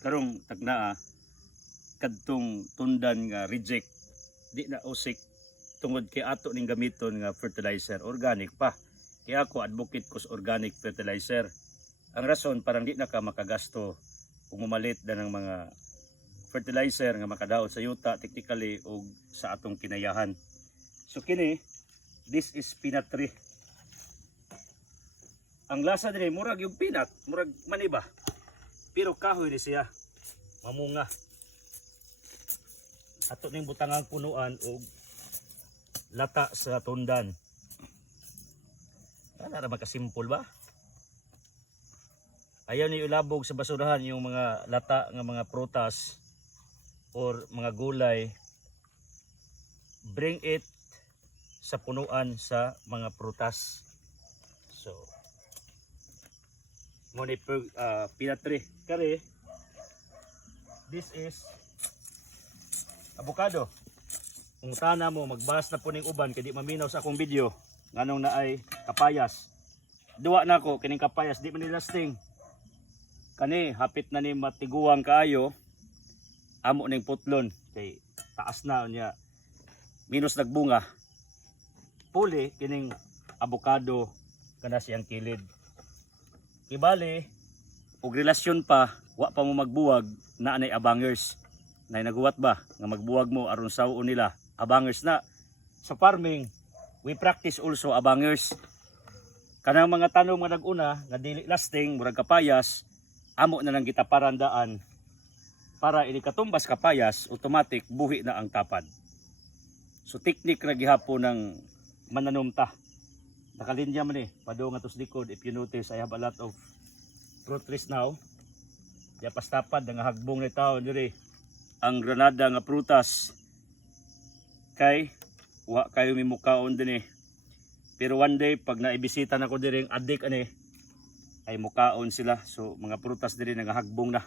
karong tagnaa kadtong tundan nga reject di na usik tungod kay ato ning gamiton nga fertilizer organic pa. Kaya ako advocate ko sa organic fertilizer. Ang rason parang di na ka makagasto kung mumalit na ng mga fertilizer nga makadaot sa yuta technically o sa atong kinayahan. So kini, this is peanut tree. Ang lasa din murag yung peanut, murag maniba. Pero kahoy ni siya, mamunga. Ato ning butangang punuan o lata sa tundan. Ana ra makasimple ba? Ayaw ni ilabog sa basurahan yung mga lata nga mga prutas or mga gulay. Bring it sa punuan sa mga prutas. So mo ni peanut tree. Kare, this is avocado. Kung sana mo magbas na po ning uban kay di maminaw sa akong video nganong naay kapayas. Duwa na ko kining kapayas di man lasting. Kani hapit na ni matiguang kaayo. Amo ning putlon kay taas na niya. Minus nagbunga. Puli kining avocado kana siyang kilid. Kibali og relasyon pa wa pa mo magbuwag na anay abangers. Nay naguwat ba nga magbuwag mo aron sao nila abangers na. Sa farming we practice also abangers. Kanang mga tanom nga naguna nga dili lasting murag kapayas amo na lang kita parandaan para ini katumbas kapayas automatic buhi na ang tapad. So technique ra gihapon ng mananumta. Nakalinya man padung atos likod. If you notice, I have a lot of fruit trees now. Diya pastapad nga hagbong ni taon diri ang granada nga prutas. Kay wa kayo mimukaon din Pero one day pag naibisita nako diri ang adik ani ay mukaon sila. So mga prutas diri nga hagbong na.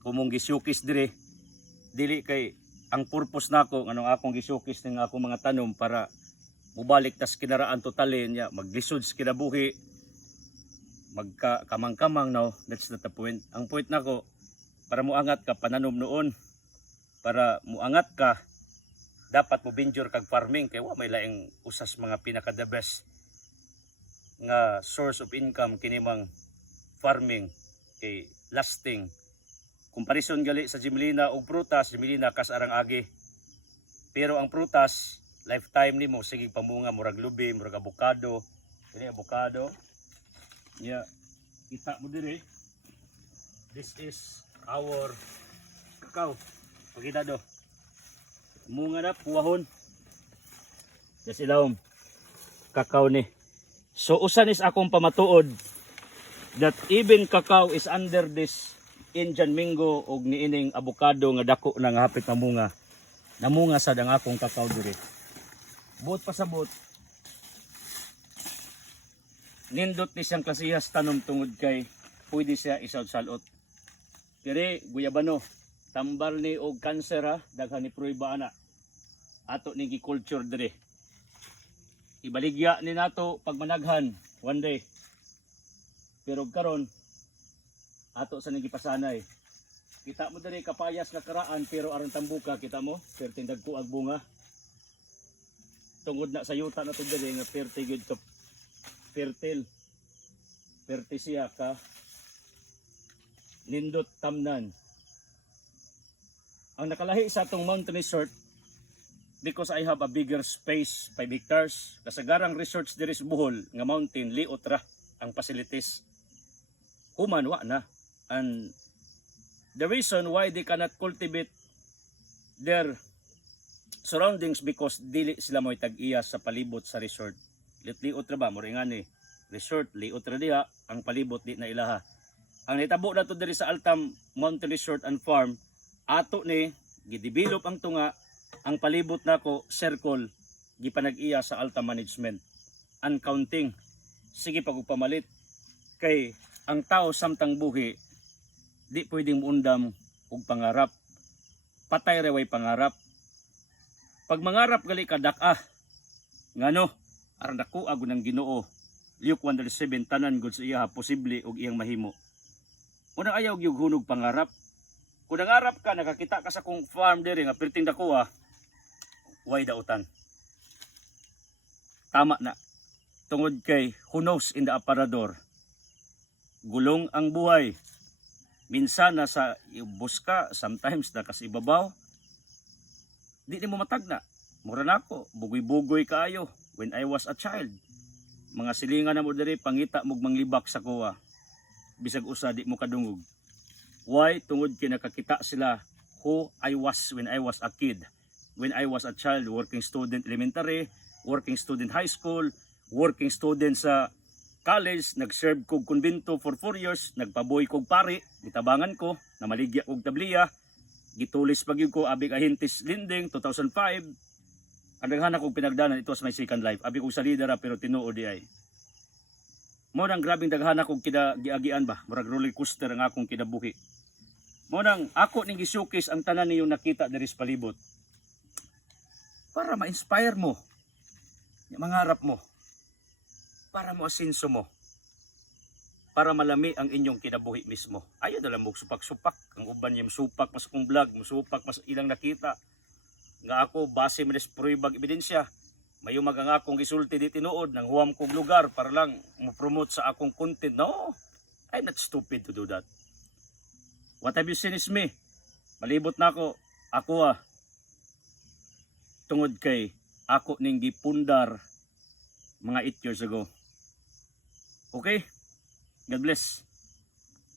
Kumong gisyukis diri dili kay ang purpose nako nganong akong gisyukis ning akong mga tanom para mubalik tas kinaraan totally niya maglisod sa kinabuhi magkamang-kamang no, that's not the point. Ang point nako para muangat ka pananom noon, para muangat ka dapat mo venture kag farming kay wa may laing usas mga pinaka the best nga source of income kinimang farming kay lasting. Comparison gali sa Jimelina og prutas, Jimelina kas arang agi. Pero ang prutas lifetime nimo sige pamunga murag lubi, murag avocado. Ini avocado. Ya, kita mo dire. This is our kakao. Pakita do. Munga na puwahon. Yes ilawom. Kakao ni. So usan is akong pamatuod that even kakao is under this Indian mango og niining avocado nga dako na nga hapit mamunga. Namunga sad ang akong kakao dire. Buot pasabot. Nindot ni siyang klasihas tanom tungod kay pwede siya isaw-salot. Kiri guyabano, tambal ni og cancer ha, daghan ni pruiba ana. Ato ni gi-culture dire. Ibaligya ni nato pag managhan one day. Pero karon ato sa nagipasanay. Kita mo dire kapayas na karaan pero aron tambuka kita mo, perting dagko ag bunga. Tungod na sa yuta na to dire nga perte gyud ka fertile. Perte siya ka nindot tamnan. Ang nakalahi sa atong mountain resort because I have a bigger space, 5 hectares. Kasagarang resorts diri sa Bohol nga mountain liot ra ang facilities. Human wa na. And the reason why they cannot cultivate their surroundings because dili sila mo'y tag-iya sa palibot sa resort. Liot ra ba? Moringani. Resort, liot ra diha. Ang palibot di na ilaha. Ang nitabo na to diri sa Altam Mountain Resort and Farm, ato ni, gidevelop ang tunga, ang palibot nako circle, gipanag-iya sa Altam Management. Uncounting. Sige pagpamalit. Kay ang tao samtang buhi, di pwedeng muundam og pangarap. Patay reway pangarap. Pag mangarap gali ka dak-ah, ngano, aron dako ago ng Ginoo. Luke 1:7 tanan gud sa iya posible og iyang mahimo. Unang ayaw gyud hunog pangarap. Kung nangarap ka, nakakita ka sa kong farm diri nga perting dakuha, way dautan. Tama na. Tungod kay who knows in the aparador. Gulong ang buhay. Minsan nasa ibus ka, sometimes nakas ibabaw. Di mo matagna. Mura na ako, bugoy-bugoy kaayo when I was a child. Mga silingan na mo diri, pangita mong manglibak sa kuwa. Bisag usa di mo kadungog. Why? Tungod kay nakakita sila who I was when I was a kid. When I was a child, working student elementary, working student high school, working student sa college, nag-serve kog konbento for 4 years, nagpaboy kog pari, gitabangan ko, namaligya kog tabliya, gitulis pagyud ko abig ahintis linding 2005. Ang daghan kog pinagdanan, it was my second life. Abi kog sa lidera pero tinuod di ay. Mo nang grabing daghan akong giagian ba, murag roller coaster ang akong kinabuhi. Mo nang ako ning gisukis ang tanan niyo nakita diri sa palibot. Para ma-inspire mo. Mangarap mo. Para mo asenso mo. Para malami ang inyong kinabuhi mismo. Ayaw na lang mo supak-supak. Ang uban niya musupak mas kong vlog, musupak mas ilang nakita. Nga ako base mo des pruebag ebidensya. Mayo magang akong gisulti di tinuod nang huwam kong lugar para lang mo-promote sa akong content. No, I'm not stupid to do that. What have you seen is me. Malibot na ako tungod kay ako ning gipundar mga 8 years ago. Okay? God bless.